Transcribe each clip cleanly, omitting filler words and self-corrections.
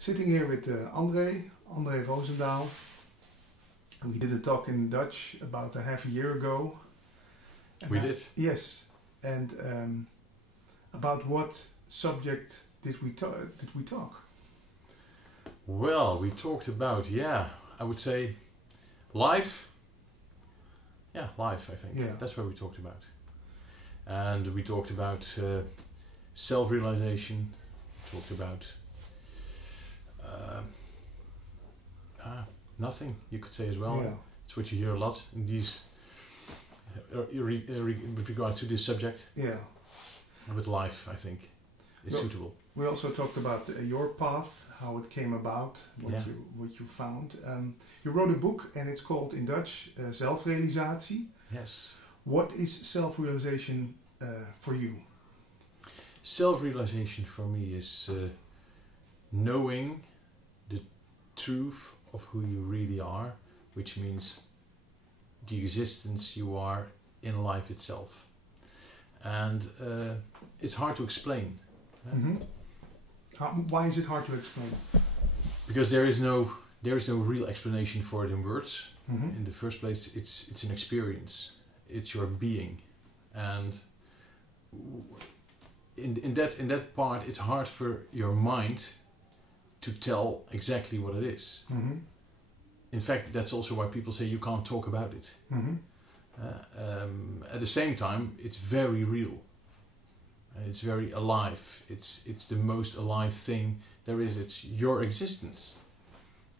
Sitting here with André Rozendaal. We did a talk in Dutch about a half a year ago. We did? Yes. And about what subject did we talk? Well, we talked about, I would say life. Yeah, life, I think. Yeah. That's what we talked about. And we talked about self-realization. We talked about nothing, you could say as well. Yeah. It's what you hear a lot in these, with regards to this subject. Yeah. With life, I think, is suitable. We also talked about your path, how it came about, what you found. You wrote a book and it's called in Dutch Zelfrealisatie. Yes. What is self-realization for you? Self-realization for me is knowing the truth of who you really are, which means the existence you are in life itself. And it's hard to explain. Mm-hmm. Why is it hard to explain? Because there is no real explanation for it in words. Mm-hmm. In the first place, it's an experience. It's your being, and in that part, it's hard for your mind to tell exactly what it is. Mm-hmm. In fact, that's also why people say you can't talk about it. Mm-hmm. At the same time, it's very real. It's very alive. It's the most alive thing there is. It's your existence.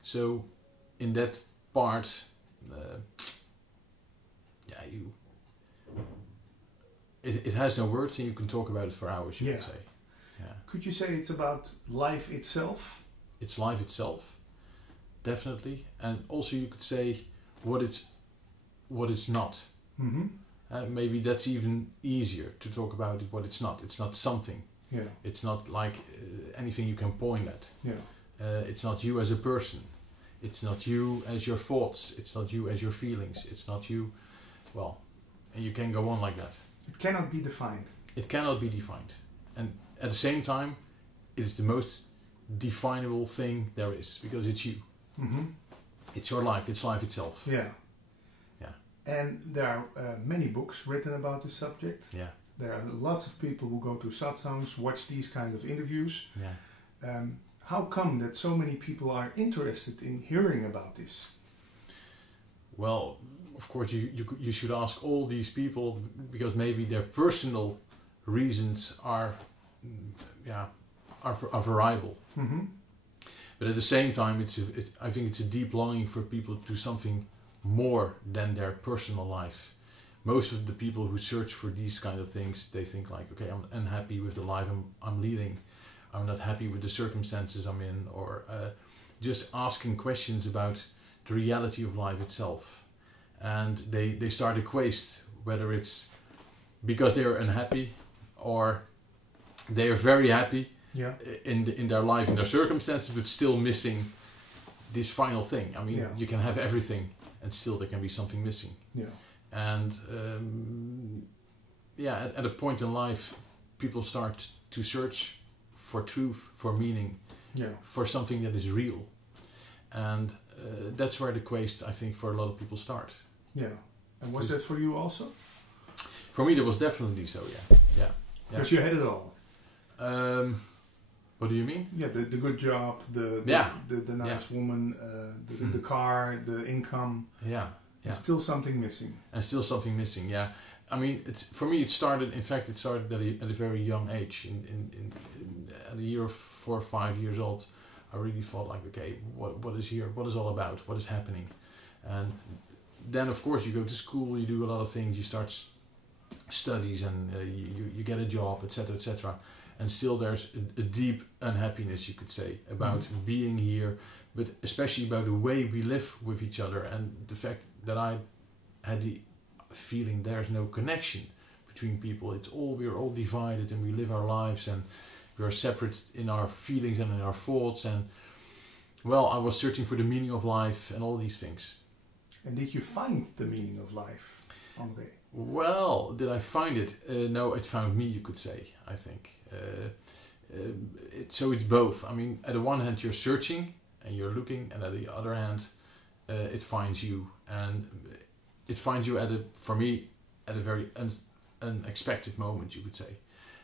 So, in that part, it has no words, and you can talk about it for hours. You could say. Yeah. Could you say it's about life itself? It's life itself, definitely, and also you could say what it's not. Mm-hmm. Maybe that's even easier to talk about it. What it's not. It's not something. Yeah. It's not like anything you can point at. Yeah. It's not you as a person. It's not you as your thoughts. It's not you as your feelings. It's not you. Well, and you can go on like that. It cannot be defined. It cannot be defined, and at the same time, it is the most definable thing there is because it's you. Mm-hmm. It's your life. It's life itself. Yeah. Yeah. And there are many books written about this subject. Yeah. There are lots of people who go to satsangs, watch these kind of interviews. Yeah. How come that so many people are interested in hearing about this? Well, of course, you should ask all these people because maybe their personal reasons are variable. Mm-hmm. But at the same time, I think it's a deep longing for people to do something more than their personal life. Most of the people who search for these kind of things, they think like, okay, I'm unhappy with the life I'm leading. I'm not happy with the circumstances I'm in, or just asking questions about the reality of life itself. And they start a quest, whether it's because they are unhappy or they are very happy in their life, in their circumstances, but still missing this final thing. I mean, you can have everything and still there can be something missing. Yeah. And at a point in life, people start to search for truth, for meaning, for something that is real. And that's where the quest, I think, for a lot of people start. Yeah. And was that for you also? For me, that was definitely so, yeah. Because you had it all. What do you mean? Yeah, the good job, the nice woman, the car, the income. Yeah. And still something missing. And still something missing, yeah. I mean, for me, it started at a very young age. At a year of 4 or 5 years old, I really thought like, okay, what is here? What is all about? What is happening? And then, of course, you go to school, you do a lot of things, you start studies, and you get a job, etc., etc. And still, there's a deep unhappiness, you could say, about being here, but especially about the way we live with each other, and the fact that I had the feeling there's no connection between people. We're all divided, and we live our lives, and we are separate in our feelings and in our thoughts. And well, I was searching for the meaning of life and all these things. And did you find the meaning of life, André? Well, did I find it? No, it found me, you could say, I think. So it's both. I mean, at the one hand you're searching and you're looking, and at the other hand it finds you, and it finds you for me at a very unexpected moment, you could say.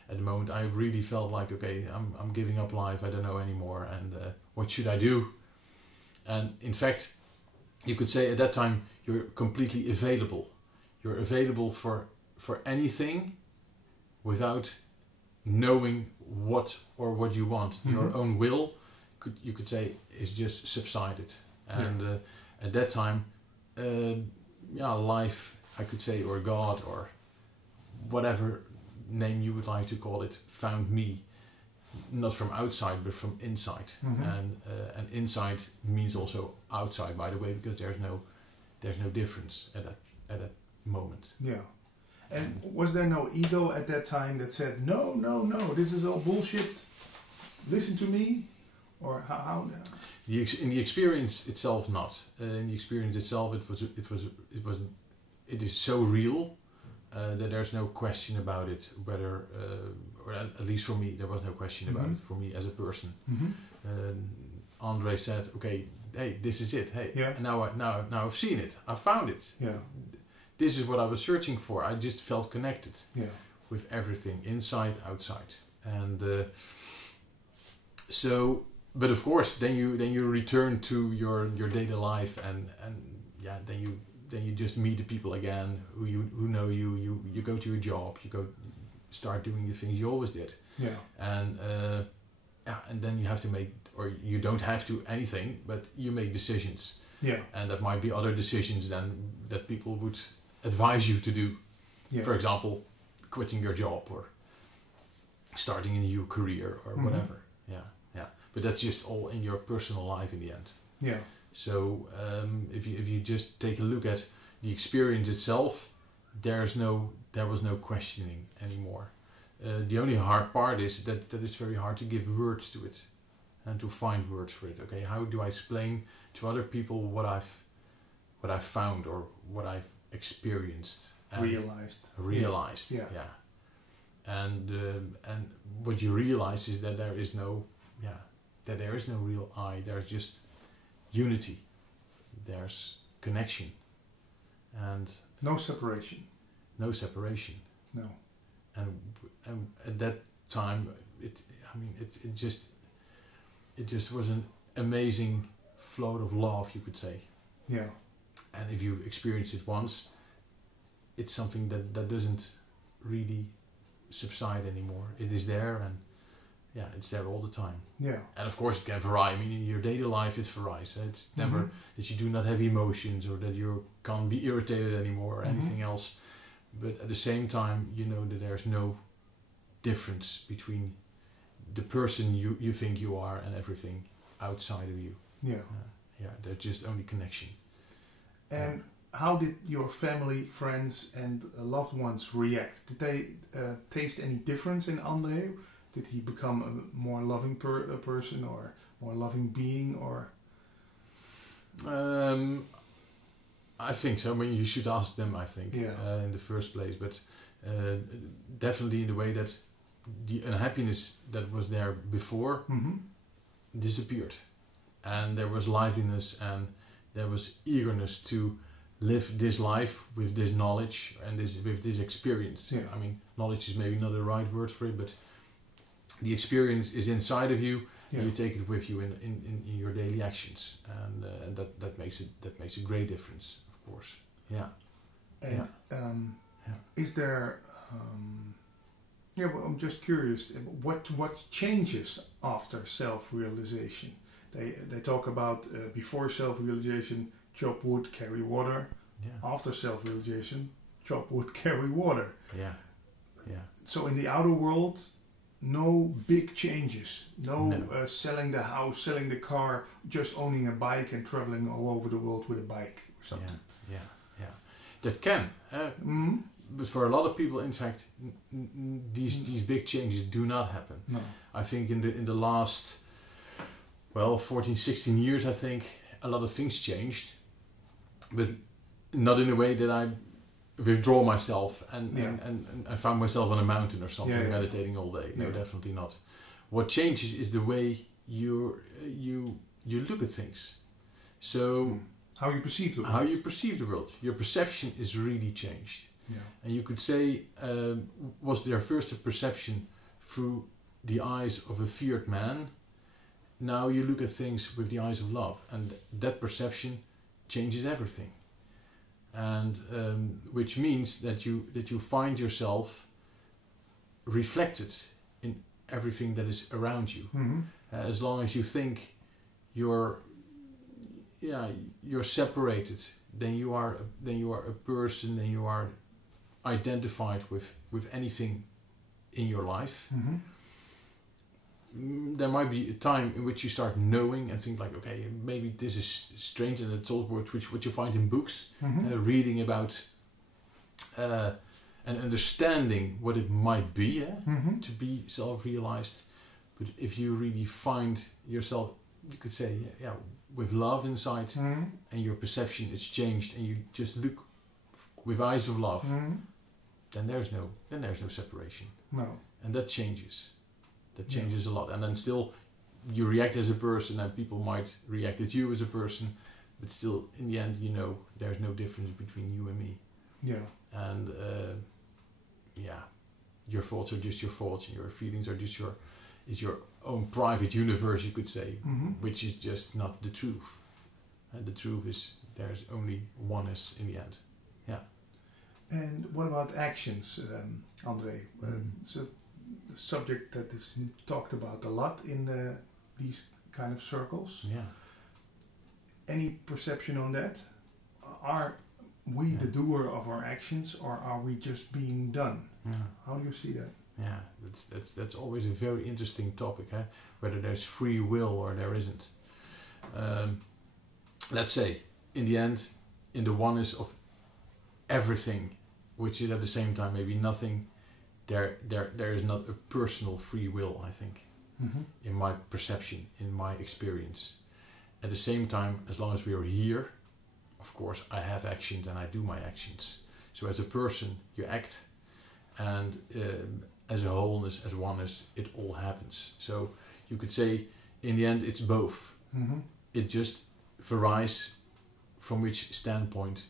At the moment I really felt like, okay, I'm giving up life, I don't know anymore, and what should I do? And in fact, you could say at that time you're completely available. You're available for anything without knowing what you want. Your own will, you could say, is just subsided. And at that time, life, I could say, or God, or whatever name you would like to call it, found me, not from outside but from inside. And inside means also outside, by the way, because there's no difference at that moment. Yeah. And was there no ego at that time that said, no, this is all bullshit, listen to me? Or how? In the experience itself, not. In the experience itself, it is so real that there's no question about it. Whether, or at least for me, there was no question about it for me as a person. Andre said, "Okay, hey, this is it. Hey, and now I've seen it. I found it. Yeah, this is what I was searching for. I just felt connected with everything, inside, outside, and so." But of course, then you return to your daily life, and then you just meet the people again who know you. You go to your job, you start doing the things you always did. Yeah. And then you have to make, or you don't have to anything, but you make decisions. Yeah. And that might be other decisions than that people would advise you to do. Yeah. For example, quitting your job or starting a new career or whatever. Yeah. But that's just all in your personal life in the end. Yeah. So if you just take a look at the experience itself, there was no questioning anymore. The only hard part is that it's very hard to give words to it and to find words for it. Okay, how do I explain to other people what I've found or what I've experienced and realized? Yeah. And what you realize is that there is no real I. There's just unity. There's connection, and no separation. No separation. No. And at that time, it just was an amazing flow of love, you could say. Yeah. And if you experience it once, it's something that doesn't really subside anymore. It is there, and it's there all the time. Yeah. And of course it can vary. I mean, in your daily life it varies. It's never that you do not have emotions or that you can't be irritated anymore or anything else. But at the same time, you know that there's no difference between the person you think you are and everything outside of you. Yeah. There's just only connection. And how did your family, friends and loved ones react? Did they taste any difference in André? Did he become a more loving person or more loving being, or? I think so. I mean, you should ask them, I think, in the first place. But definitely in the way that the unhappiness that was there before disappeared. And there was liveliness and there was eagerness to live this life with this knowledge and with this experience. Yeah. I mean, knowledge is maybe not the right word for it, but the experience is inside of you, and you take it with you in your daily actions, and that makes a great difference, of course. Yeah. And is there? Well, I'm just curious. What changes after self-realization? They talk about before self-realization, chop wood, carry water. Yeah. After self-realization, chop wood, carry water. Yeah. So in the outer world, no big changes. No. Selling the house, selling the car, just owning a bike and traveling all over the world with a bike or something. Yeah. That can. But for a lot of people, in fact, these big changes do not happen. No. I think in the last 14, 16 years, I think a lot of things changed, but not in a way that I withdraw myself and I found myself on a mountain or something meditating all day. No, definitely not. What changes is the way you look at things. So how you perceive the world. How you perceive the world. Your perception is really changed. Yeah. And you could say, was there first a perception through the eyes of a feared man? Now you look at things with the eyes of love, and that perception changes everything. And which means that you find yourself reflected in everything that is around you. As long as you think you're separated, then you are a person, and you are identified with anything in your life. There might be a time in which you start knowing and think like, okay, maybe this is strange, and it's all what you find in books, reading about and understanding what it might be to be self-realized. But if you really find yourself, you could say, with love inside, and your perception is changed, and you just look with eyes of love, then there's no separation. No. And that changes. That changes a lot. And then still you react as a person, and people might react at you as a person, but still in the end, there's no difference between you and me. Yeah. And your thoughts are just your thoughts, and your feelings are just your own private universe, you could say, which is just not the truth. And the truth is there's only oneness in the end. Yeah. And what about actions, André? So the subject that is talked about a lot in these kind of circles. Yeah. Any perception on that? Are we the doer of our actions, or are we just being done? Yeah. How do you see that? Yeah, that's always a very interesting topic, whether there's free will or there isn't. Let's say, in the end, in the oneness of everything, which is at the same time maybe nothing, there is not a personal free will, I think, in my perception, in my experience. At the same time, as long as we are here, of course, I have actions and I do my actions. So as a person, you act, and as a wholeness, as oneness, it all happens. So you could say, in the end, it's both. It just varies from which standpoint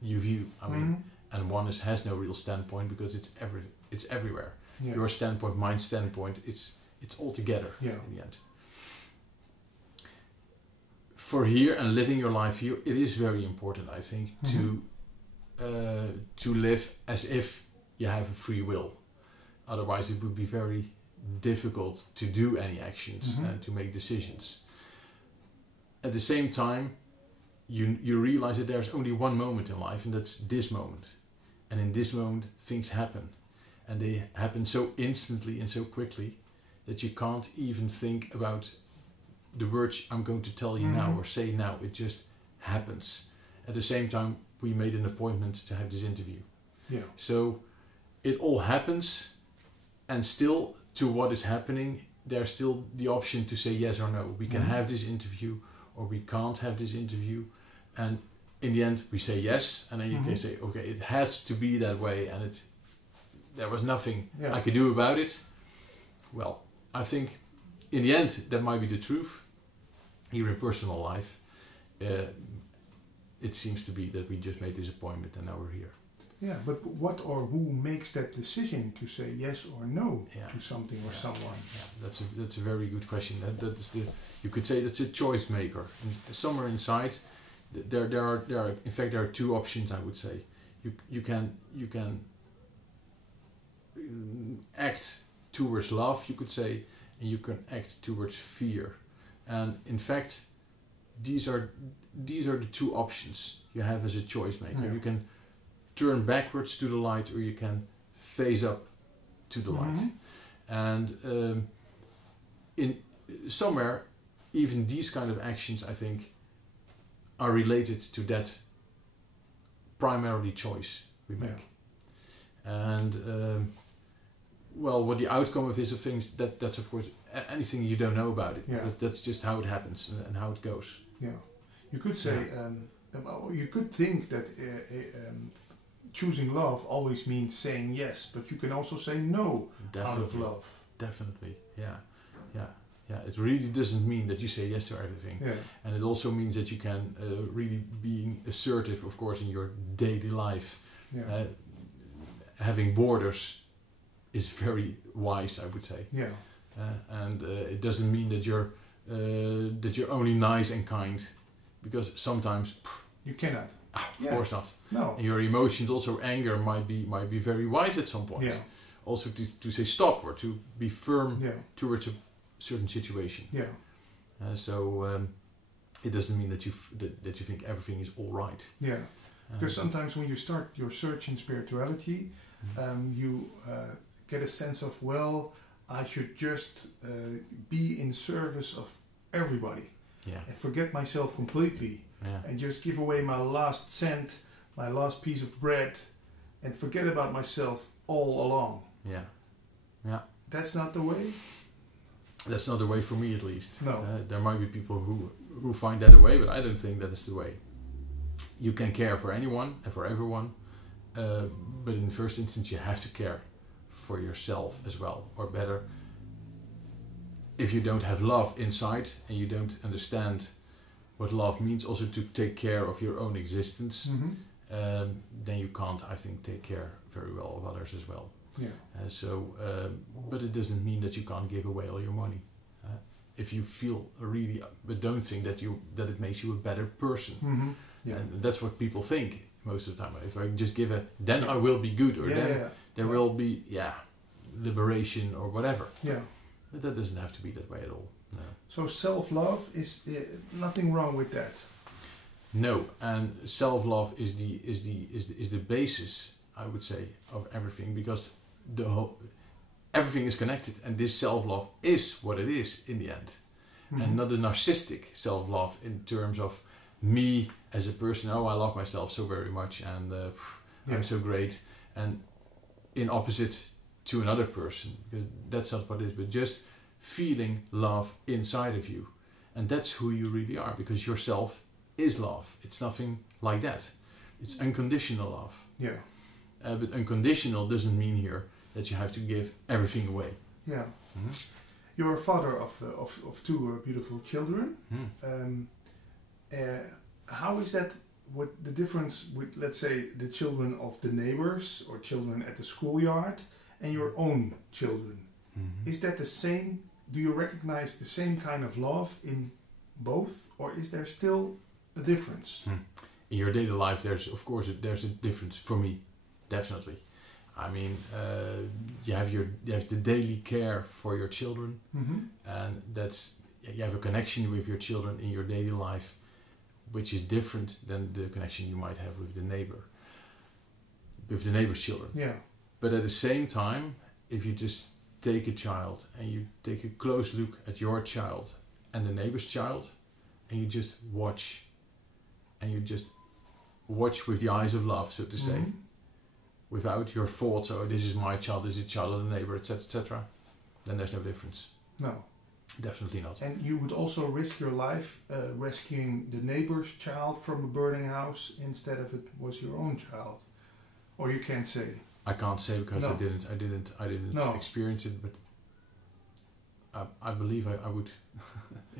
you view. I mean, and oneness has no real standpoint because it's everywhere. Yeah. Your standpoint, my standpoint, it's all together in the end. For here and living your life here, it is very important, I think, to live as if you have a free will. Otherwise, it would be very difficult to do any actions and to make decisions. At the same time, you realize that there's only one moment in life, and that's this moment. And in this moment, things happen. And they happen so instantly and so quickly that you can't even think about the words I'm going to tell you now or say now. It just happens. At the same time, we made an appointment to have this interview. Yeah. So it all happens, and still to what is happening, there's still the option to say yes or no. We can have this interview, or we can't have this interview. And in the end, we say yes, and then you can say, okay, it has to be that way, and there was nothing I could do about it. Well, I think in the end, that might be the truth. Here in personal life, it seems to be that we just made this appointment and now we're here. Yeah, but what or who makes that decision to say yes or no to something or someone? Yeah, that's a very good question. That's you could say that's a choice maker. And somewhere inside, there are in fact there are two options. I would say you can act towards love, you could say, and you can act towards fear. And in fact, these are the two options you have as a choice maker. Yeah. You can turn backwards to the light, or you can face up to the light. And in somewhere, even these kind of actions, I think, are related to that primarily choice we make. Yeah. And well, what the outcome of is of things, that's of course anything you don't know about it. Yeah. That's just how it happens and how it goes. Yeah, you could say, you could think that choosing love always means saying yes, but you can also say no out of love. Definitely, yeah. It really doesn't mean that you say yes to everything. Yeah. And it also means that you can really being assertive, of course, in your daily life. Yeah. Having borders is very wise, I would say. Yeah. And it doesn't mean that you're only nice and kind, because sometimes you cannot. Of course not. No. And your emotions, also anger, might be very wise at some point. Yeah. Also to say stop or to be firm towards a certain situation. Yeah. So it doesn't mean that that you think everything is all right. Yeah. Because sometimes when you start your search in spirituality, you get a sense of, well, I should just be in service of everybody and forget myself completely and just give away my last cent, my last piece of bread, and forget about myself all along. Yeah. Yeah. That's not the way? That's not the way for me, at least. No. There might be people who find that a way, but I don't think that is the way. You can care for anyone and for everyone, but in the first instance you have to care for yourself as well, or better, if you don't have love inside and you don't understand what love means, also to take care of your own existence, then you can't, I think, take care very well of others as well. Yeah. But it doesn't mean that you can't give away all your money. If you feel really, but don't think that it makes you a better person. Yeah. And that's what people think most of the time. If I just give then I will be good, or there will be liberation or whatever. Yeah. But that doesn't have to be that way at all. No. So self-love is nothing wrong with that. No, and self-love is the basis, I would say, of everything, because everything is connected, and this self-love is what it is in the end, and not the narcissistic self-love in terms of me as a person. Oh, I love myself so very much, and I'm so great, and in opposite to another person, because that's not what it is, but just feeling love inside of you, and that's who you really are, because yourself is love. It's nothing like that. It's unconditional love. Yeah. But unconditional doesn't mean here that you have to give everything away. Yeah. Mm-hmm. You're a father of two beautiful children. How is that? What the difference with, let's say, the children of the neighbors or children at the schoolyard and your own children? Mm-hmm. Is that the same? Do you recognize the same kind of love in both, or is there still a difference? In your daily life, there's a difference for me, definitely. I mean, you have the daily care for your children, and you have a connection with your children in your daily life, which is different than the connection you might have with the neighbor's children. Yeah. But at the same time, if you just take a child and you take a close look at your child and the neighbor's child, and you just watch, with the eyes of love, so to say, without your thoughts, oh, this is my child, this is the child of the neighbor, etc., then there's no difference. No. Definitely not. And you would also risk your life rescuing the neighbor's child from a burning house instead of it was your own child, or you can't say. I can't say because I didn't experience it, but I believe I would.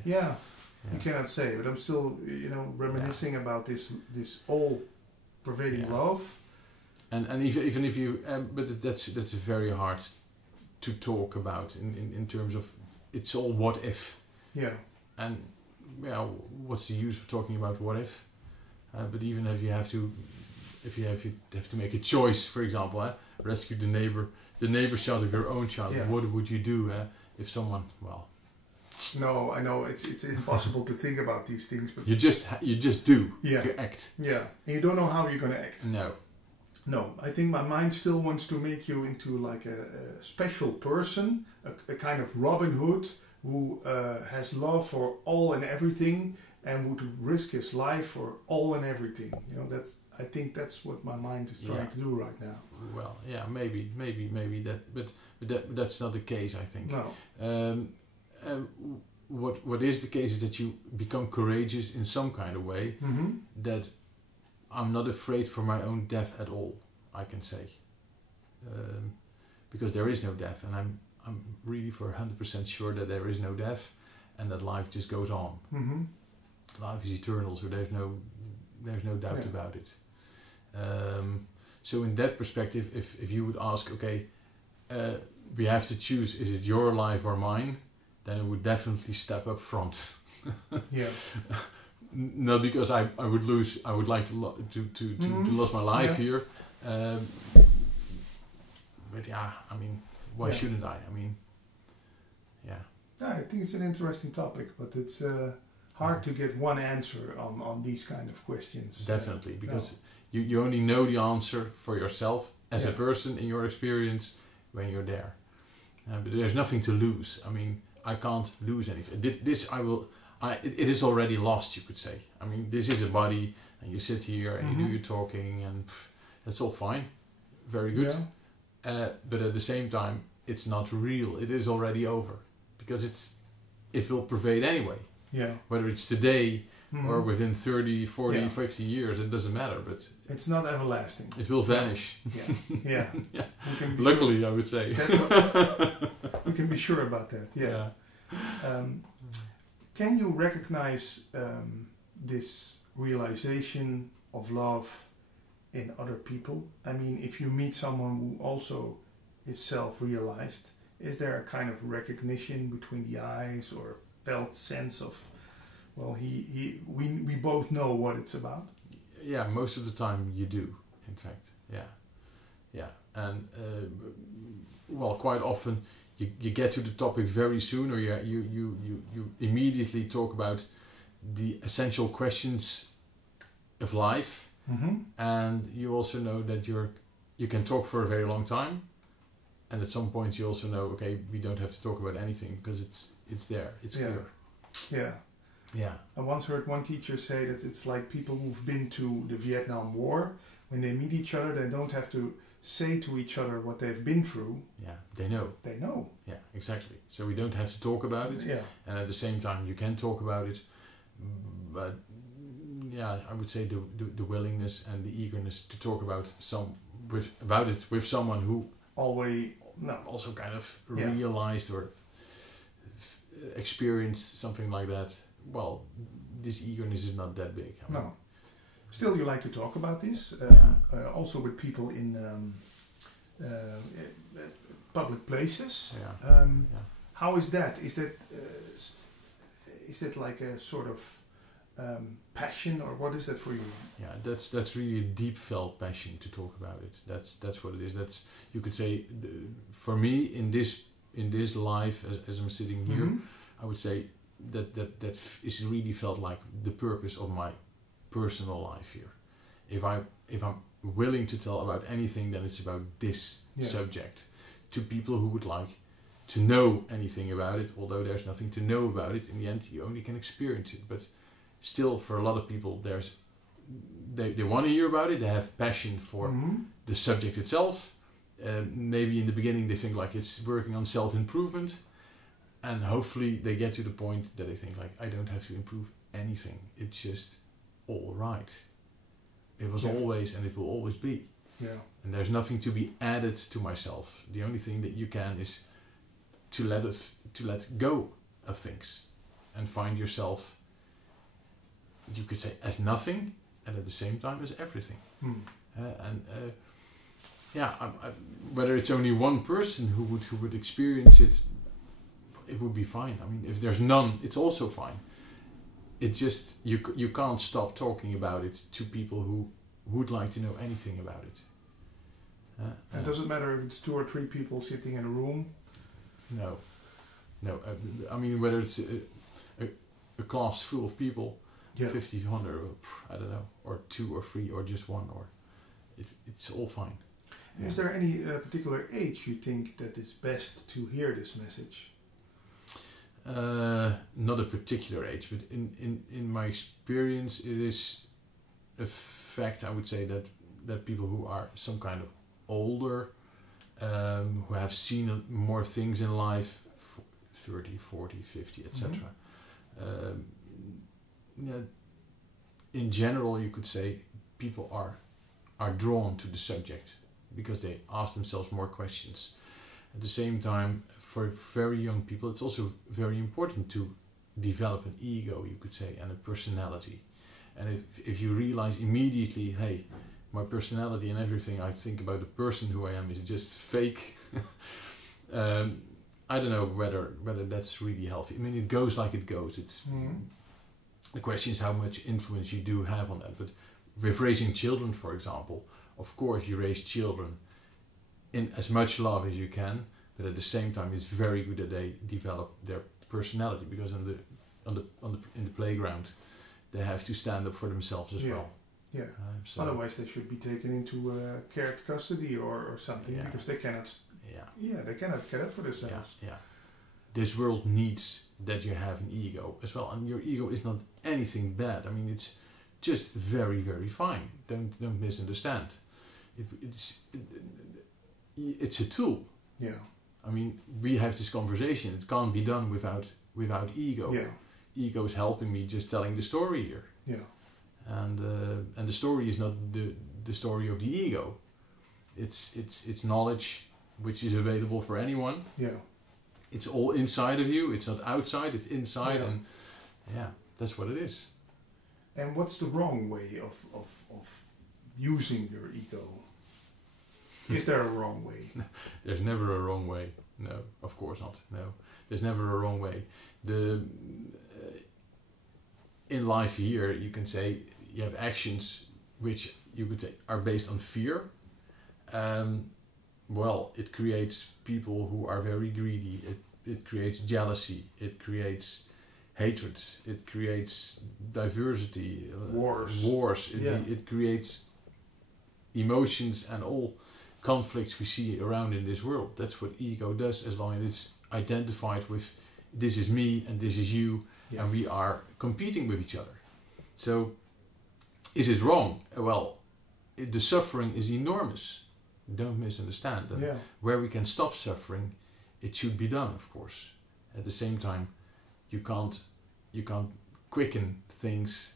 Yeah, you cannot say, but I'm still reminiscing about this all-pervading love. And even if you, but that's very hard to talk about in terms of. It's all what if. Yeah. And what's the use of talking about what if? But even if you have to make a choice, for example, rescue the neighbor's child of your own child. Yeah. What would you do if someone? Well. No, I know it's impossible to think about these things, but you just do. Yeah. You act. Yeah. And you don't know how you're going to act. No. No, I think my mind still wants to make you into like a special person, a kind of Robin Hood who has love for all and everything and would risk his life for all and everything. I think that's what my mind is trying to do right now. Well, yeah, maybe that, but that's not the case, I think. No. What is the case is that you become courageous in some kind of way. That. I'm not afraid for my own death at all, I can say. Because there is no death, and I'm really for 100% sure that there is no death, and that life just goes on. Mm-hmm. Life is eternal, so there's no doubt about it. So in that perspective, if you would ask, okay, we have to choose, is it your life or mine? Then I would definitely step up front. Yeah. Not because I would like to lose my life here. But yeah, I mean, why shouldn't I? I mean, yeah. I think it's an interesting topic, but it's hard to get one answer on these kind of questions. Definitely, because you only know the answer for yourself as a person in your experience when you're there. But there's nothing to lose. I mean, I can't lose anything. It is already lost, you could say. I mean, this is a body, and you sit here and you do your talking, and that's all fine, very good. Yeah. But at the same time, it's not real. It is already over, because it will pervade anyway. Yeah. Whether it's today or within 30, 40, 50 years, it doesn't matter. But it's not everlasting. It will vanish. Yeah. Yeah. Luckily, I would say. We can be sure about that. Yeah. Can you recognize this realization of love in other people? I mean, if you meet someone who also is self-realized, is there a kind of recognition between the eyes or felt sense of, well, we both know what it's about? Yeah, most of the time you do, in fact. Yeah. And well, quite often you get to the topic very soon, or you immediately talk about the essential questions of life, and you also know that you can talk for a very long time, and at some point you also know, okay, we don't have to talk about anything because it's there, it's clear. Yeah. I once heard one teacher say that it's like people who've been to the Vietnam War. When they meet each other, they don't have to say to each other what they've been through. Yeah, they know. They know. Yeah, exactly. So we don't have to talk about it. Yeah. And at the same time, you can talk about it. But yeah, I would say the willingness and the eagerness to talk about it with someone who also kind of realized or experienced something like that. Well, this eagerness is not that big. I mean, no. Still, you like to talk about this, also with people in public places. Yeah. How is that? Is that like a sort of passion, or what is that for you? Yeah, that's really a deep felt passion to talk about it. That's what it is. That's, you could say, for me in this life as I'm sitting here, I would say that is really felt like the purpose of my personal life here. If I'm willing to tell about anything, then it's about this subject to people who would like to know anything about it. Although there's nothing to know about it, in the end you only can experience it. But still, for a lot of people, they want to hear about it. They have passion for the subject itself. Maybe in the beginning they think like it's working on self-improvement, and hopefully they get to the point that they think like, I don't have to improve anything. It's just all right. It was always, and it will always be. Yeah. And there's nothing to be added to myself. The only thing that you can is to let go of things and find yourself, you could say, as nothing, and at the same time as everything. Whether it's only one person who would experience it, it would be fine. I mean, if there's none, it's also fine. It's just you can't stop talking about it to people who would like to know anything about it. It doesn't matter if it's 2 or 3 people sitting in a room. No. I mean, whether it's a class full of people, 50, 100, I don't know, or 2 or 3 or just 1, or it's all fine. Yeah. Is there any particular age you think that it's best to hear this message? Not a particular age, but in my experience, it is a fact, I would say, that people who are some kind of older, who have seen more things in life, 30, 40, 50, etc. In general, you could say people are drawn to the subject because they ask themselves more questions. At the same time, for very young people, it's also very important to develop an ego, you could say, and a personality. And if you realize immediately, hey, my personality and everything I think about the person who I am is just fake, I don't know whether that's really healthy. I mean, it goes like it goes. It's the question is how much influence you do have on that. But with raising children, for example, of course you raise children in as much love as you can, but at the same time it's very good that they develop their personality, because in the playground they have to stand up for themselves as well. Yeah. So otherwise they should be taken into cared custody or something, because they cannot. They cannot care for themselves. Yeah. This world needs that you have an ego as well, and your ego is not anything bad. I mean, it's just very, very fine. Don't misunderstand. It's a tool. Yeah. I mean, we have this conversation. It can't be done without ego. Yeah. Ego is helping me just telling the story here. Yeah. And the story is not the story of the ego. It's knowledge which is available for anyone. Yeah. It's all inside of you. It's not outside. It's inside, Yeah. and that's what it is. And what's the wrong way of using your ego? Is there a wrong way? There's never a wrong way. No, of course not. No, there's never a wrong way. In life here, you can say you have actions which you could say are based on fear. Well, it creates people who are very greedy. It creates jealousy. It creates hatred. It creates diversity. Wars. It creates emotions and all conflicts we see around in this world. That's what ego does, as long as it's identified with this is me and this is you, and we are competing with each other. So, is it wrong? Well, the suffering is enormous. Don't misunderstand. Where we can stop suffering, it should be done, of course. At the same time, you can't quicken things.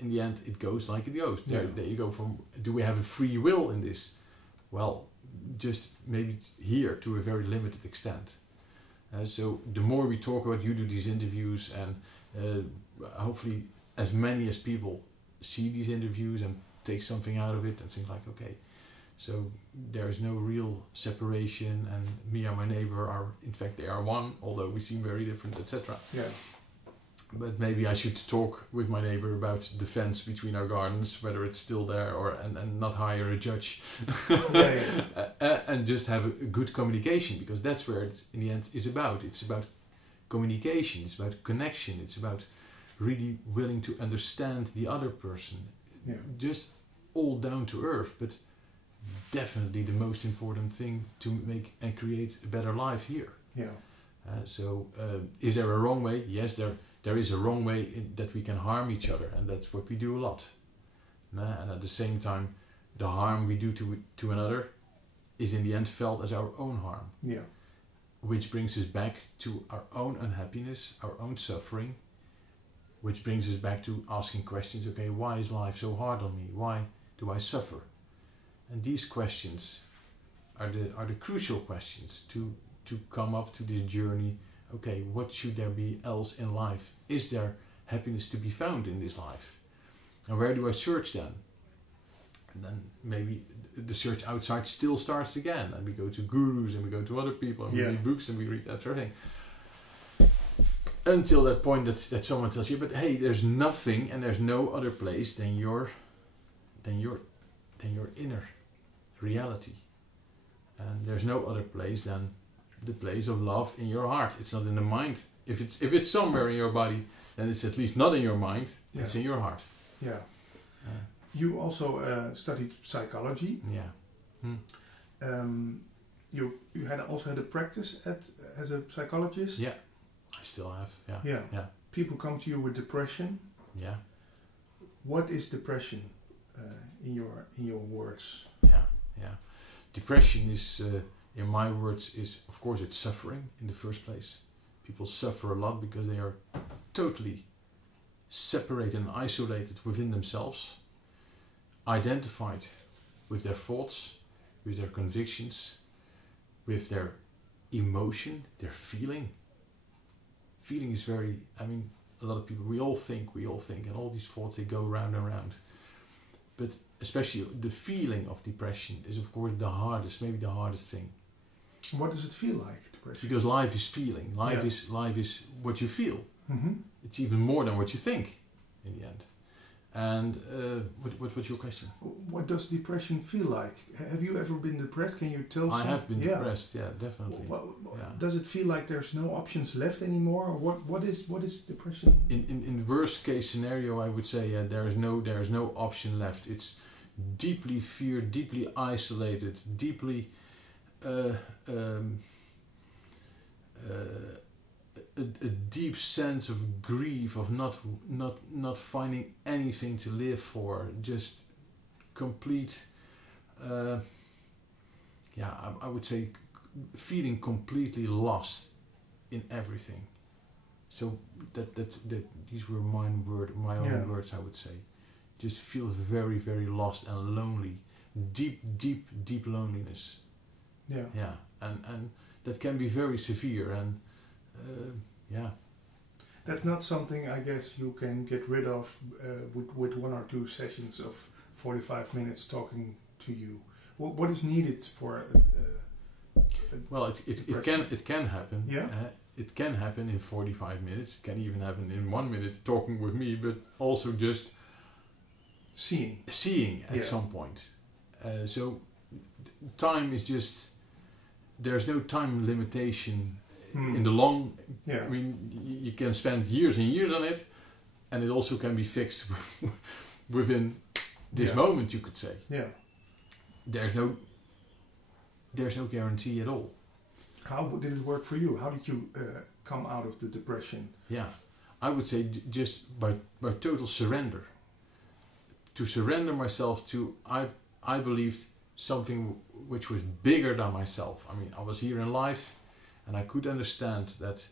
In the end, it goes like it goes. There you go. Do we have a free will in this? Well, just maybe here to a very limited extent. So the more we talk about, you do these interviews, and hopefully as many as people see these interviews and take something out of it and think like, okay, so there is no real separation, and me and my neighbor are, in fact, they are one, although we seem very different, etc. Yeah. But maybe I should talk with my neighbor about the fence between our gardens, whether it's still there, and not hire a judge, and just have a good communication, because that's where it in the end is about. It's about communication. It's about connection. It's about really willing to understand the other person. Yeah. Just all down to earth, but definitely the most important thing to make and create a better life here. Yeah. Is there a wrong way? Yes, there is a wrong way that we can harm each other, and that's what we do a lot. And at the same time, the harm we do to another is in the end felt as our own harm. Yeah. Which brings us back to our own unhappiness, our own suffering, which brings us back to asking questions, okay, why is life so hard on me? Why do I suffer? And these questions are the crucial questions to come up to this journey. Okay, what should there be else in life? Is there happiness to be found in this life? And where do I search then? And then maybe the search outside still starts again, and we go to gurus and we go to other people and we read books and we read that sort of thing. Until that point that someone tells you, but hey, there's nothing and there's no other place than your inner reality. And there's no other place than the place of love in your heart. It's not in the mind. If it's somewhere in your body, then it's at least not in your mind. Yeah. It's in your heart. Yeah. You also studied psychology. Yeah. You also had a practice as a psychologist. Yeah. I still have. Yeah. People come to you with depression. Yeah. What is depression in your words? Yeah. Depression is, in my words, is of course it's suffering in the first place. People suffer a lot because they are totally separated and isolated within themselves, identified with their thoughts, with their convictions, with their emotion, their feeling. Feeling is very, I mean, a lot of people, we all think, and all these thoughts, they go round and round. But especially the feeling of depression is, of course, maybe the hardest thing. What does it feel like, depression? Because life is feeling. Life is what you feel. Mm-hmm. It's even more than what you think, in the end. And what's your question? What does depression feel like? Have you ever been depressed? Can you tell? I have been depressed. Yeah, definitely. Does it feel like there's no options left anymore, or what is depression? In the worst case scenario, I would say there is no option left. It's deeply feared, deeply isolated, deeply a deep sense of grief, of not finding anything to live for, just complete I would say feeling completely lost in everything. So that these were my own words, I would say. Just feel very, very lost and lonely. Deep loneliness. Yeah. And that can be very severe, and that's not something I guess you can get rid of with 1 or 2 sessions of 45 minutes talking to you. What is needed for well, it can happen. Yeah. It can happen in 45 minutes. It can even happen in 1 minute talking with me, but also just seeing at some point. So time is just, there's no time limitation. In the long, I mean, you can spend years and years on it, and it also can be fixed within this moment, you could say. Yeah. There's no guarantee at all. How did it work for you? How did you come out of the depression? Yeah, I would say just by total surrender. To surrender myself to, I believed something which was bigger than myself. I mean, I was here in life, and I could understand that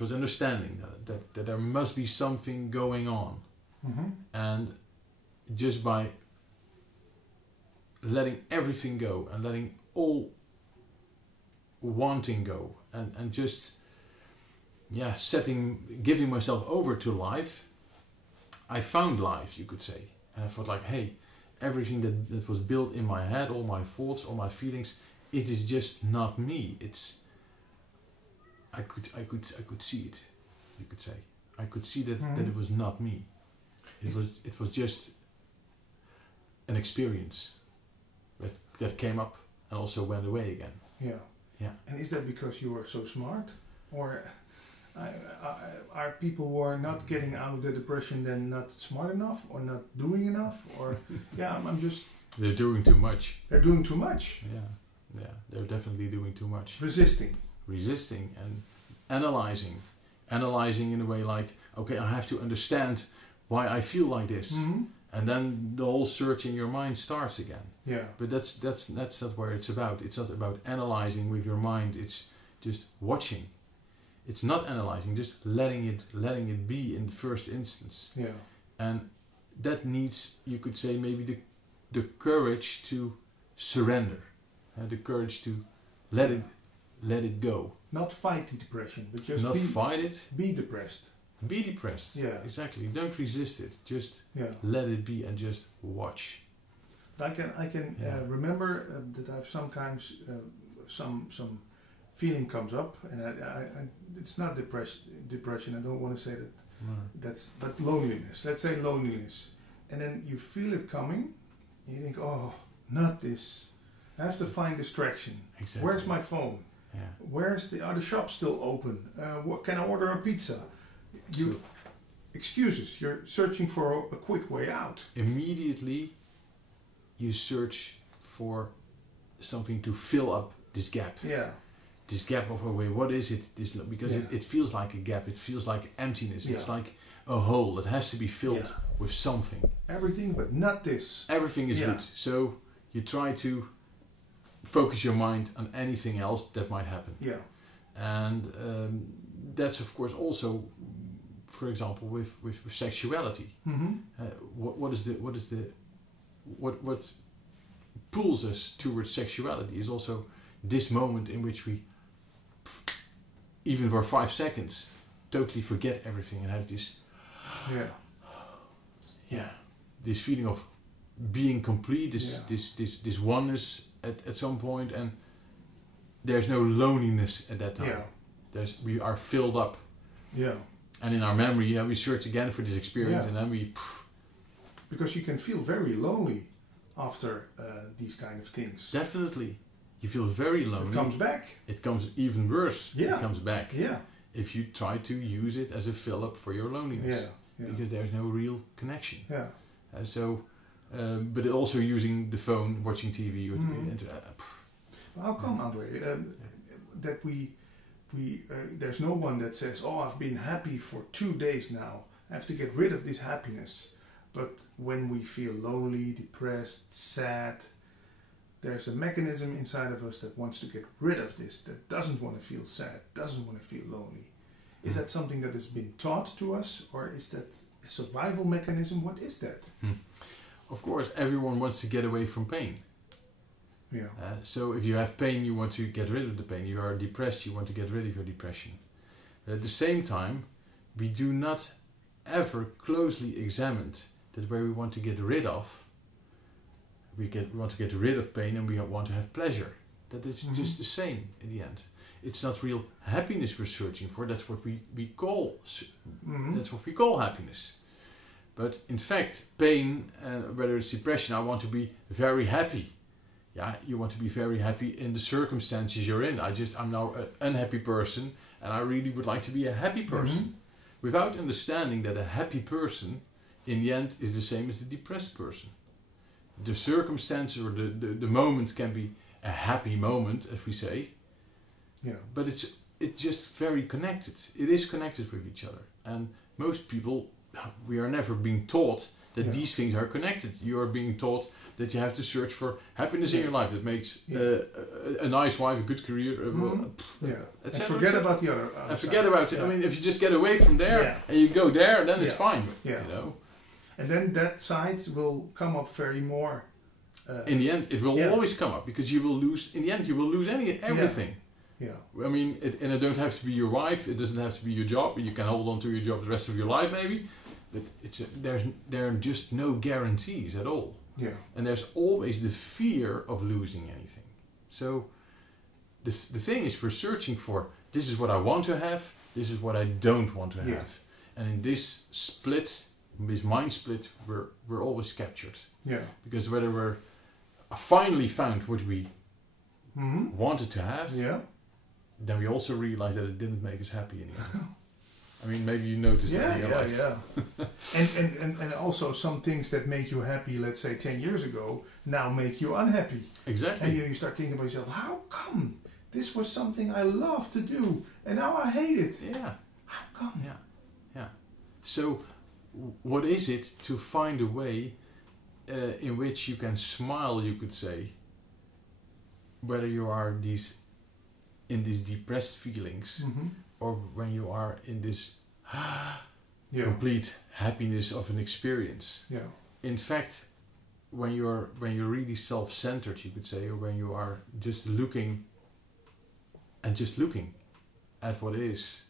was understanding that there must be something going on. Mm-hmm. And just by letting everything go and letting all wanting go and just giving myself over to life, I found life, you could say. And I thought like, hey, everything that was built in my head, all my thoughts, all my feelings, it is just not me. I could see it, you could say. I could see that it was not me. It was just an experience that came up and also went away again. Yeah. Yeah. And is that because you are so smart, or are people who are not getting out of the depression then not smart enough or not doing enough? Or I'm just. They're doing too much. They're doing too much. Yeah. They're definitely doing too much. Resisting and analyzing in a way like, okay, I have to understand why I feel like this, and then the whole search in your mind starts again. Yeah. But that's not where it's about. It's not about analyzing with your mind. It's just watching. It's not analyzing, just letting it be in the first instance. Yeah. And that needs, you could say, maybe the courage to surrender, the courage to let it go. Not fight the depression, but just fight it. Be depressed. Be depressed. Yeah. Exactly. Don't resist it. Just let it be and just watch. I can remember that I've sometimes some feeling comes up, and I it's not depression. I don't want to say that. No. But loneliness. Let's say loneliness, and then you feel it coming. And you think, oh, not this. I have to find distraction. Exactly. Where's my phone? Yeah. Are the shops still open? What can I order a pizza? Excuses. You're searching for a quick way out. Immediately, you search for something to fill up this gap. Yeah. This gap of a way. What is it? Because it feels like a gap. It feels like emptiness. Yeah. It's like a hole that has to be filled with something. Everything, but not this. Everything is good. So you try to focus your mind on anything else that might happen. Yeah. And that's of course also, for example, with sexuality. Mm-hmm. What pulls us towards sexuality is also this moment in which we even for 5 seconds, totally forget everything and have this, this feeling of being complete, this oneness at some point, and there's no loneliness at that time. We are filled up. And in our memory, we search again for this experience, and then we. Because you can feel very lonely after these kind of things. Definitely, you feel very lonely. It comes back. It comes even worse. It comes back. Yeah. If you try to use it as a fill up for your loneliness, because there's no real connection. But also using the phone, watching TV. How come, André, that we there's no one that says, "Oh, I've been happy for 2 days now. I have to get rid of this happiness." But when we feel lonely, depressed, sad, there's a mechanism inside of us that wants to get rid of this, that doesn't want to feel sad, doesn't want to feel lonely. Is that something that has been taught to us, or is that a survival mechanism? What is that? Of course, everyone wants to get away from pain. So if you have pain, you want to get rid of the pain. You are depressed, you want to get rid of your depression. But at the same time, we do not ever closely examine that where we want to get rid of, we want to get rid of pain, and we want to have pleasure. That is just the same in the end. It's not real happiness we're searching for. That's what we call. That's what we call happiness. But in fact, pain, whether it's depression, I want to be very happy. You want to be very happy in the circumstances you're in. I'm now an unhappy person, and I really would like to be a happy person. Without understanding that a happy person, in the end, is the same as a depressed person. The circumstances or the moment can be a happy moment, as we say. But it's just very connected. It is connected with each other. And most people, we are never being taught that these things are connected. You are being taught that you have to search for happiness in your life that makes a nice wife, a good career, and forget about the other. And forget about it. I mean, if you just get away from there and you go there, then it's fine. You know. And then that side will come up very more. In the end, it will always come up, because you will lose. In the end, you will lose everything. I mean, and it don't have to be your wife. It doesn't have to be your job. You can hold on to your job the rest of your life, maybe. But there are just no guarantees at all. And there's always the fear of losing anything. So the thing is, we're searching for, this is what I want to have, this is what I don't want to have. And in this split, this mind split, we're always captured. Because whether we're finally found what we wanted to have, then we also realize that it didn't make us happy anymore. I mean, maybe you noticed that in your life. And also some things that made you happy, let's say 10 years ago, now make you unhappy. Exactly. And you start thinking about yourself, how come this was something I loved to do and now I hate it? How come? So what is it to find a way in which you can smile, you could say, whether you are in these depressed feelings, or when you are in this complete happiness of an experience. In fact, when you're really self-centered, you could say, or when you are just looking at what is,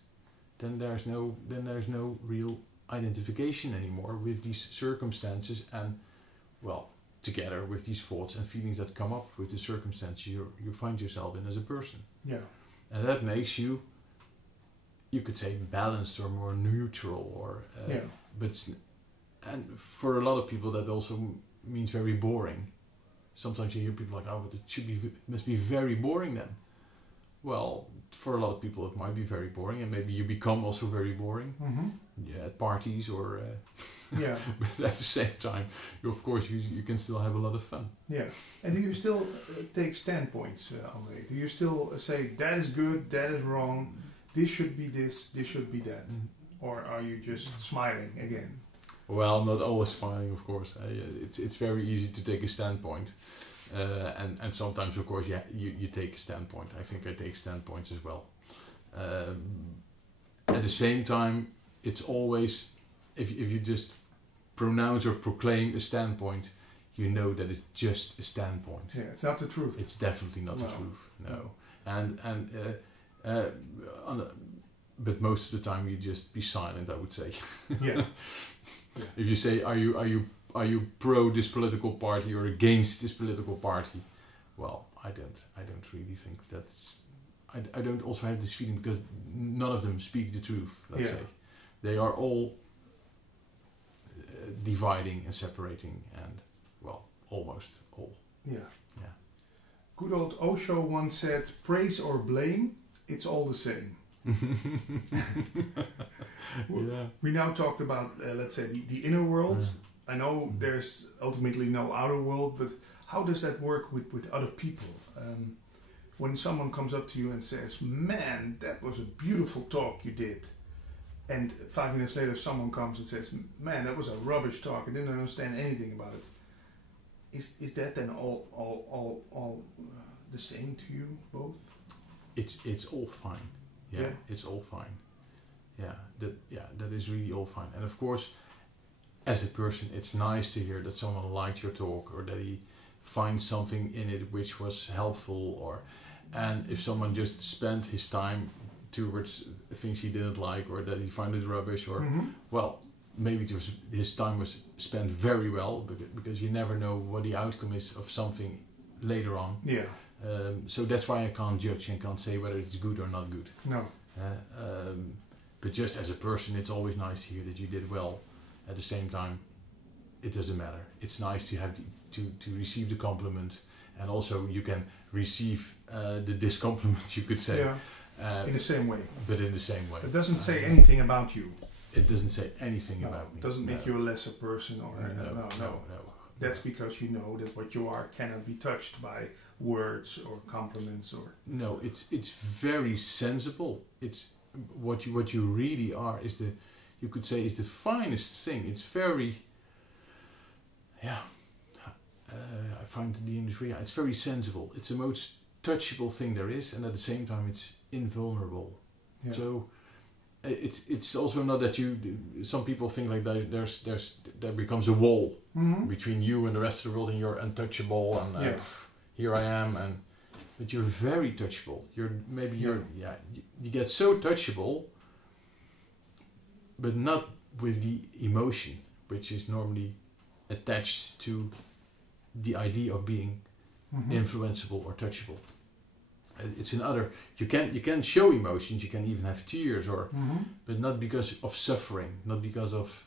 then there's no real identification anymore with these circumstances, and together with these thoughts and feelings that come up with the circumstances you find yourself in as a person. And that makes you could say balanced or more neutral, or and for a lot of people that also means very boring. Sometimes you hear people like, "Oh, it must be very boring then." Well, for a lot of people it might be very boring, and maybe you become also very boring at parties or but at the same time, of course, you can still have a lot of fun. And do you still take standpoints, André? Do you still say that is good, that is wrong, this should be this should be that? Or are you just smiling again? Well, I'm not always smiling, of course. It's very easy to take a standpoint. And sometimes, of course, you take a standpoint. I think I take standpoints as well. At the same time, it's always, if you just pronounce or proclaim a standpoint, you know that it's just a standpoint. It's not the truth. It's definitely not the truth. No. And But most of the time you just be silent, I would say. Yeah. If you say, are you pro this political party or against this political party? Well, I don't really think that's. I don't also have this feeling because none of them speak the truth. Let's say they are all dividing and separating, and well, almost all. Yeah. Yeah. Good old Osho once said, "Praise or blame, it's all the same." Yeah. We now talked about, let's say, the inner world. I know there's ultimately no outer world, but how does that work with other people? When someone comes up to you and says, "Man, that was a beautiful talk you did," and 5 minutes later someone comes and says, "Man, that was a rubbish talk. I didn't understand anything about it." Is that then all the same to you both? It's all fine. Yeah, it's all fine. That is really all fine. And of course, as a person, it's nice to hear that someone liked your talk or that he finds something in it which was helpful, and if someone just spent his time towards things he didn't like or that he found it rubbish, or well, maybe his time was spent very well, because you never know what the outcome is of something later on. Yeah. So that's why I can't judge and can't say whether it's good or not good. No. But just as a person, it's always nice to hear that you did well. At the same time, it doesn't matter. It's nice to have to receive the compliment, and also you can receive the discompliment, you could say. In the same way. But in the same way. It doesn't say anything about you. It doesn't say anything about me. It doesn't make you a lesser person or no. That's because you know that what you are cannot be touched by words or compliments or. No, it's very sensible. It's what you really are is you could say is the finest thing. It's very. I find the English word. It's very sensible. It's the most touchable thing there is, and at the same time, it's invulnerable. Yeah. So. It's also not that some people think like that there becomes a wall between you and the rest of the world, and you're untouchable, and here I am, but you're very touchable. You get so touchable, but not with the emotion which is normally attached to the idea of being influenceable or touchable. It's another. You can show emotions. You can even have tears, but not because of suffering, not because of,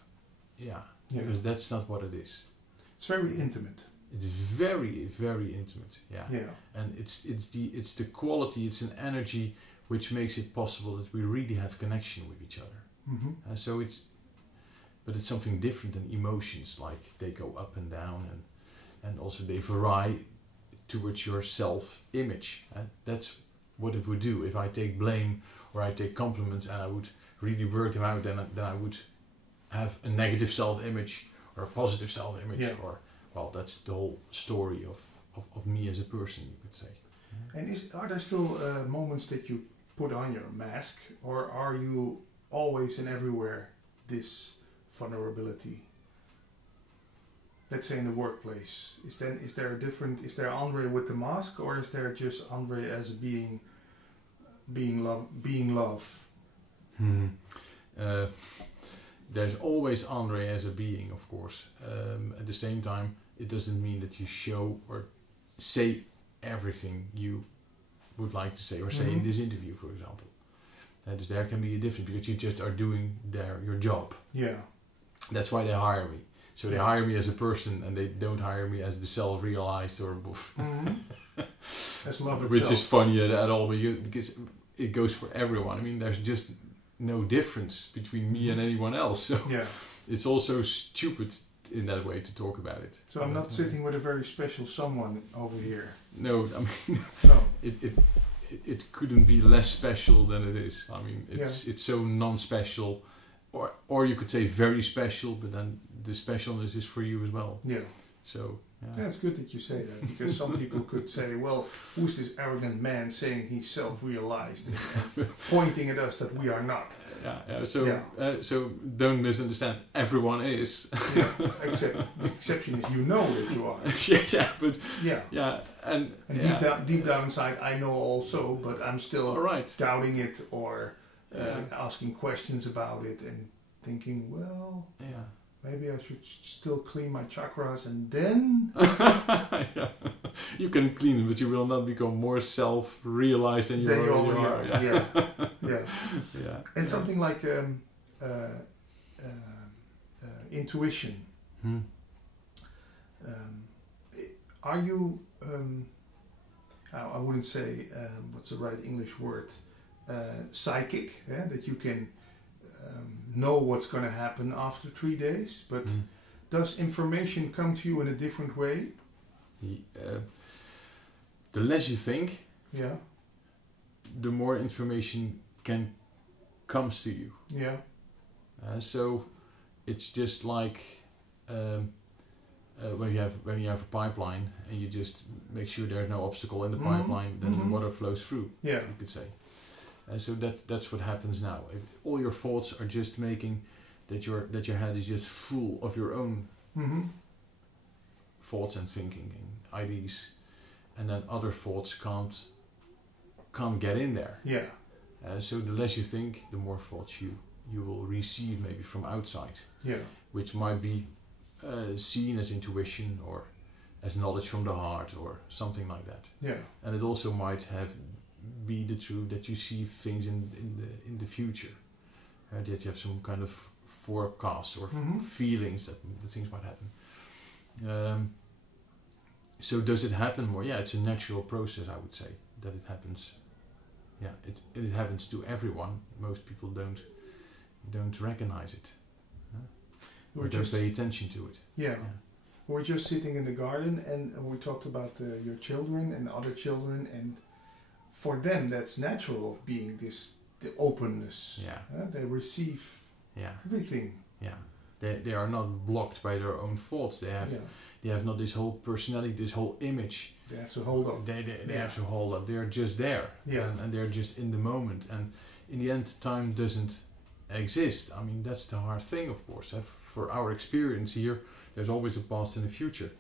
because that's not what it is. It's very intimate. It's very, very intimate. Yeah. And it's the quality. It's an energy which makes it possible that we really have connection with each other. So but it's something different than emotions. Like they go up and down, and also they vary towards your self-image. That's what it would do. If I take blame or I take compliments and I would really work them out, then I would have a negative self-image or a positive self-image. Or well, that's the whole story of me as a person, you could say. And are there still moments that you put on your mask, or are you always and everywhere this vulnerability? Let's say in the workplace, is there a different? Is there André with the mask, or is there just André as being love? There's always André as a being, of course. At the same time, it doesn't mean that you show or say everything you would like to say or say in this interview, for example. There can be a difference because you just are doing your job. Yeah. That's why they hire me. So they hire me as a person, and they don't hire me as the self-realized or as love itself. Which is funny at all, because it goes for everyone. I mean, there's just no difference between me and anyone else. So it's also stupid in that way to talk about it. So I'm not sitting with a very special someone over here. No, I mean, it couldn't be less special than it is. I mean, it's so non-special, or you could say very special, but then the specialness is for you as well. Yeah. So Yeah, it's good that you say that, because some people could say, well, who's this arrogant man saying he's self-realized and pointing at us that we are not? So don't misunderstand. Everyone is. Except the exception is you know that you are. And deep down inside, I know also, but I'm still doubting it or asking questions about it and thinking, well, maybe I should still clean my chakras and then... You can clean them, but you will not become more self-realized than you already are. And something like intuition. Are you... I wouldn't say, what's the right English word? Psychic, that you can... know what's going to happen after 3 days, but does information come to you in a different way? The less you think, the more information comes to you. So it's just like when you have a pipeline and you just make sure there's no obstacle in the pipeline, then the water flows through. You could say. So that's what happens now. All your thoughts are just making that your head is just full of your own thoughts and thinking and ideas, and then other thoughts can't get in there. So the less you think, the more thoughts you will receive maybe from outside, which might be seen as intuition or as knowledge from the heart or something like that. And it also might be the truth that you see things in the future, that you have some kind of forecast or feelings that things might happen. So does it happen more? It's a natural process, I would say, that it happens. It happens to everyone. Most people don't recognize it. Or don't pay attention to it. We're just sitting in the garden and we talked about your children and other children, and for them that's natural of being the openness. They receive everything. They are not blocked by their own thoughts. They have not this whole personality, this whole image. They have to hold up. They have to hold up. They're just there. And they're just in the moment. And in the end, time doesn't exist. I mean, that's the hard thing, of course. For our experience here, there's always a past and a future.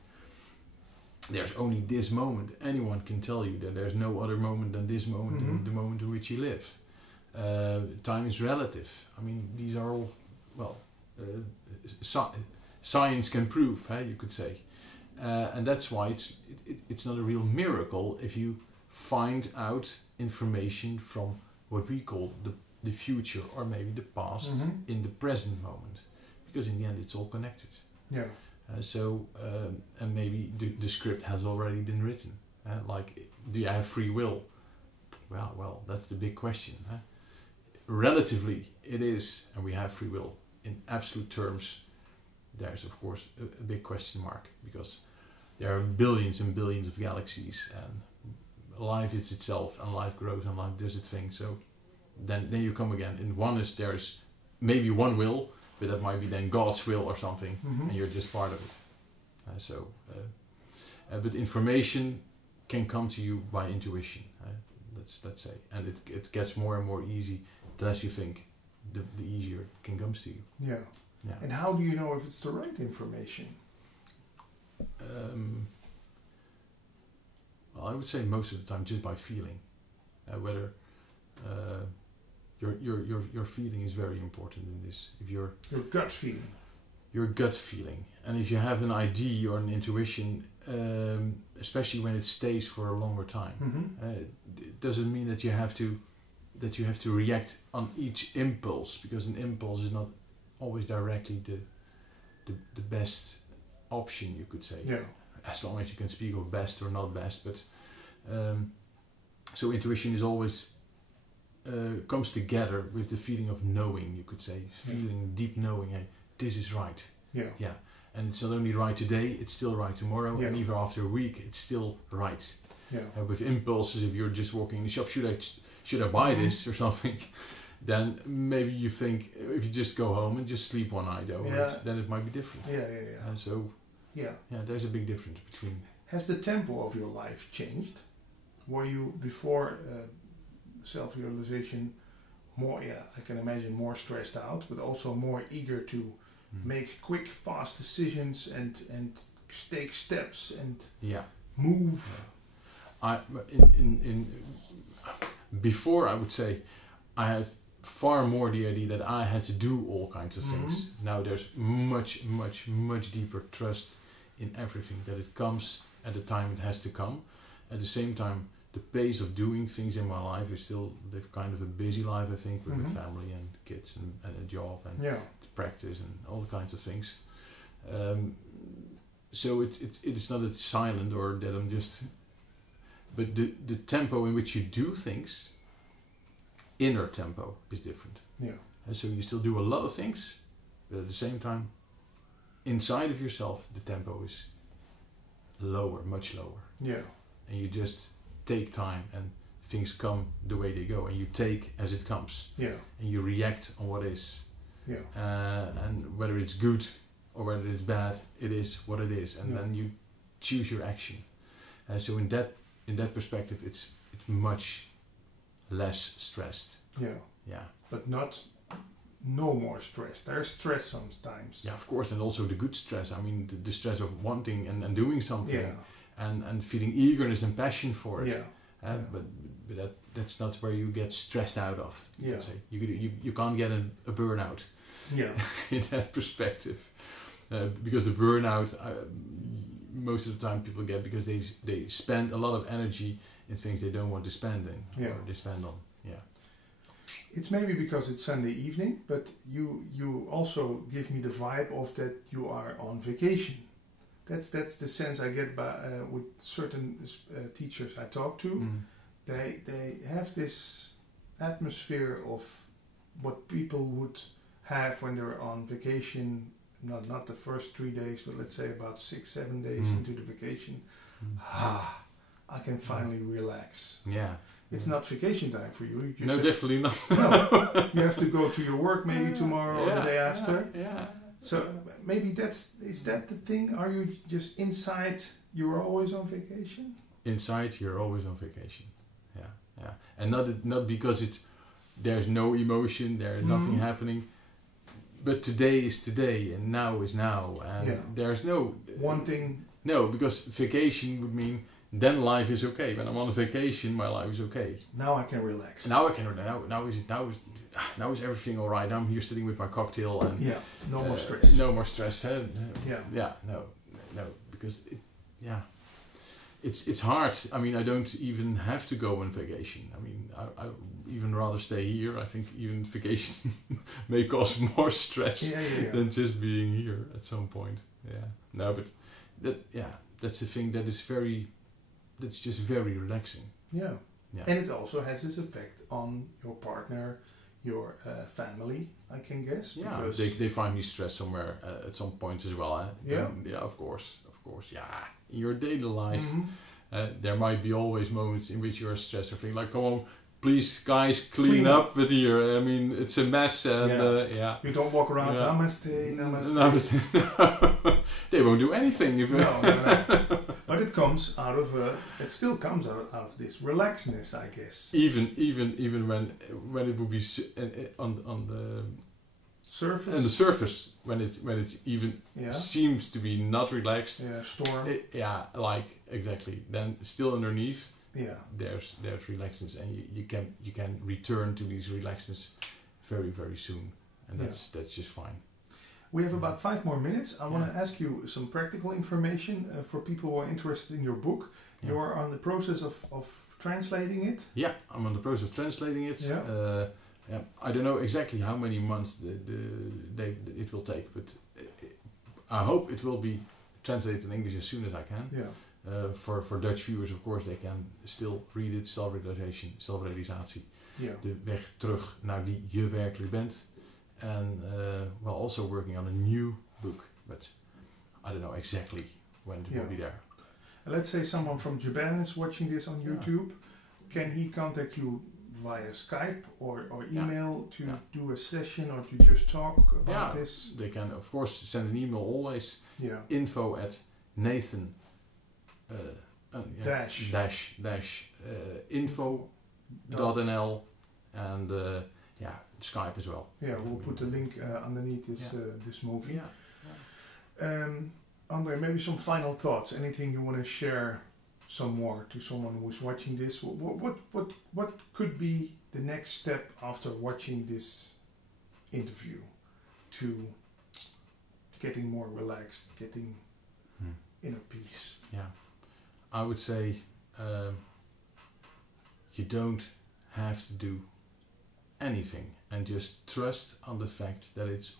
There's only this moment. Anyone can tell you that there's no other moment than this moment, and the moment in which you live. Time is relative. I mean, these are all, science can prove, you could say. And that's why it's not a real miracle if you find out information from what we call the future or maybe the past in the present moment. Because in the end it's all connected. And maybe the script has already been written. Like, do you have free will? Well, that's the big question. Relatively, it is, and we have free will. In absolute terms, there's of course a big question mark, because there are billions and billions of galaxies, and life is itself, and life grows, and life does its thing. So then you come again. In oneness, there's maybe one will, but that might be then God's will or something, and you're just part of it. But information can come to you by intuition. Let's say, and it gets more and more easy. The less you think, the easier it can come to you. And how do you know if it's the right information? I would say most of the time just by feeling. Whether your feeling is very important in this. If your gut feeling. Your gut feeling, and if you have an idea or an intuition, especially when it stays for a longer time, it doesn't mean that you have to react on each impulse, because an impulse is not always directly the best option, you could say. As long as you can speak of best or not best, but so intuition is always comes together with the feeling of knowing, you could say, feeling deep knowing. Hey, this is right. And it's not only right today, it's still right tomorrow, and even after a week, it's still right. With impulses, if you're just walking in the shop, should I buy this or something? Then maybe you think, if you just go home and just sleep one night over it, then it might be different. Yeah. Yeah, there's a big difference between. Has the tempo of your life changed? Were you before self-realization more? Yeah, I can imagine more stressed out, but also more eager to make quick, fast decisions and take steps and move. Before, I would say I had far more the idea that I had to do all kinds of things. Now there's much, much, much deeper trust in everything, that it comes at the time it has to come. At the same time, the pace of doing things in my life is still kind of a busy life, I think, with a family and kids and a job and practice and all kinds of things. So it's not that it's silent or that I'm just... But the tempo in which you do things, inner tempo, is different. Yeah. And so you still do a lot of things, but at the same time, inside of yourself, the tempo is lower, much lower. Yeah. And you just take time and things come the way they go, and you take as it comes. Yeah. And you react on what is. Yeah. And whether it's good or whether it's bad, it is what it is. And then you choose your action. So in that perspective, it's much less stressed. Yeah. Yeah. But no more stress. There's stress sometimes. Yeah, of course, and also the good stress. I mean, the stress of wanting and doing something. Yeah. And feeling eagerness and passion for it. Yeah. But that's not where you get stressed out of. You could say. You can't get a burnout. Yeah. In that perspective, because the burnout most of the time people get because they spend a lot of energy in things they don't want to spend in or they spend on. Yeah. It's maybe because it's Sunday evening, but you also give me the vibe of that you are on vacation. That's the sense I get by with certain teachers I talk to. They have this atmosphere of what people would have when they're on vacation. Not the first 3 days, but let's say about 6-7 days into the vacation. I can finally relax. Yeah. It's not vacation time for you. No, definitely not. No, you have to go to your work maybe tomorrow or the day after. Yeah. So maybe is that the thing? Are you just inside? You're always on vacation. Inside, you're always on vacation. Yeah. And not because there's no emotion, there's nothing happening. But today is today, and now is now, and there's no wanting. No, because vacation would mean then life is okay. When I'm on vacation, my life is okay. Now I can relax. Now is everything all right? I'm here sitting with my cocktail and no more stress. No more stress. No, because it's hard. I mean, I don't even have to go on vacation. I mean, I even rather stay here. I think even vacation may cause more stress than just being here at some point. Yeah. No, but that's the thing that's just very relaxing. Yeah. And it also has this effect on your partner, your family, I can guess. Yeah, they find me stressed somewhere at some point as well. Yeah, of course. Yeah, in your daily life, there might be always moments in which you are stressed or think like, come on, please, guys, clean up with here. I mean, it's a mess. And you don't walk around. Namaste. They won't do anything. If no. But it comes out of it still comes out of this relaxedness, I guess. Even when it would be on the surface. And the surface when it's even seems to be not relaxed. Yeah, storm. Exactly. Then still underneath. Yeah. There's relaxedness, and you can return to these relaxedness very, very soon, and that's just fine. We have about 5 more minutes. I want to ask you some practical information for people who are interested in your book. Yeah. You are on the process of translating it. Yeah, I'm on the process of translating it. Yeah. I don't know exactly how many months it will take, but I hope it will be translated in English as soon as I can. Yeah. For Dutch viewers, of course, they can still read it. Zelfrealisatie. Yeah. De weg terug naar wie je werkelijk bent. And we're also working on a new book, but I don't know exactly when it will be there. And let's say someone from Japan is watching this on YouTube. Can he contact you via Skype or email to Yeah. do a session or to just talk about this? They can, of course, send an email always. Yeah. Info at Nathan info.nl and Skype as well. Yeah, we'll put the link underneath this movie. Yeah. André, maybe some final thoughts. Anything you want to share some more to someone who's watching this? What could be the next step after watching this interview to getting more relaxed, getting inner peace? Yeah, I would say you don't have to do anything and just trust on the fact that it's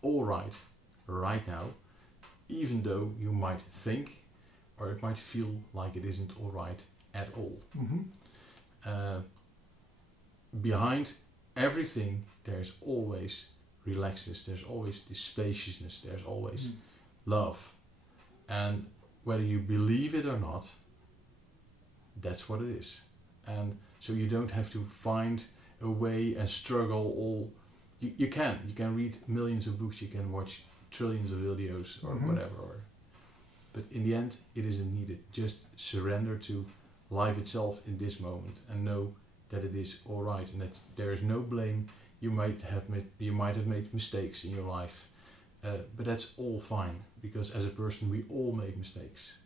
all right now, even though you might think or it might feel like it isn't all right at all. Behind everything there's always relaxedness, there's always this spaciousness, there's always love. And whether you believe it or not, that's what it is. And so you don't have to find a way and struggle all. You can read millions of books, you can watch trillions of videos or whatever, but in the end it isn't needed. Just surrender to life itself in this moment and know that it is all right and that there is no blame. You might have made mistakes in your life, but that's all fine, because as a person we all make mistakes.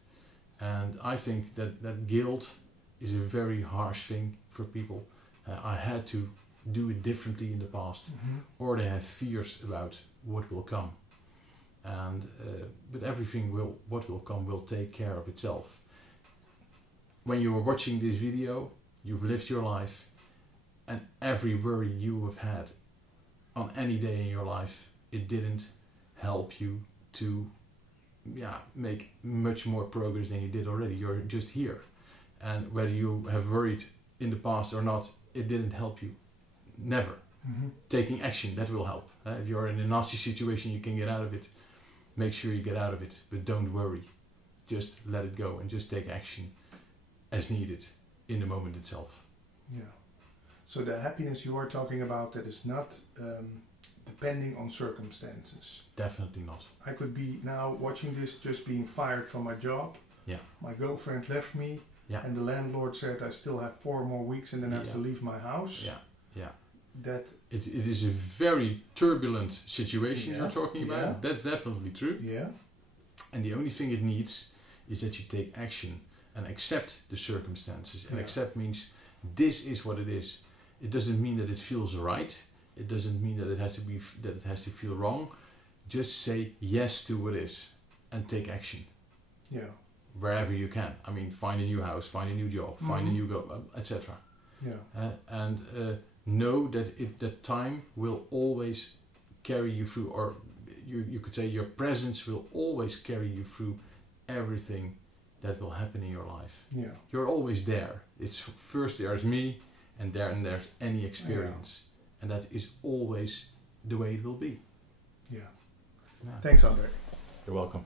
And I think that guilt is a very harsh thing for people. I had to do it differently in the past, or they have fears about what will come. And but what will come will take care of itself. When you are watching this video, you've lived your life, and every worry you have had on any day in your life, it didn't help you to make much more progress than you did already. You're just here. And whether you have worried in the past or not, it didn't help you. Never. Taking action, that will help. If you're in a nasty situation, you can get out of it. Make sure you get out of it, but don't worry. Just let it go and just take action as needed in the moment itself. Yeah. So the happiness you are talking about, that is not depending on circumstances. Definitely not. I could be now watching this just being fired from my job. Yeah. My girlfriend left me. Yeah. And the landlord said I still have 4 more weeks and then I have to leave my house. Yeah. Yeah. That it is a very turbulent situation you're talking about. Yeah. That's definitely true. Yeah. And the only thing it needs is that you take action and accept the circumstances. And accept means this is what it is. It doesn't mean that it feels right. It doesn't mean that it has to feel wrong. Just say yes to what is and take action. Yeah. Wherever you can. I mean, find a new house, find a new job, find a new etc. Yeah. And know that time will always carry you through, or you could say your presence will always carry you through everything that will happen in your life. Yeah. You're always there. It's first there's me, and there's any experience, and that is always the way it will be. Yeah. Thanks, André. You're welcome.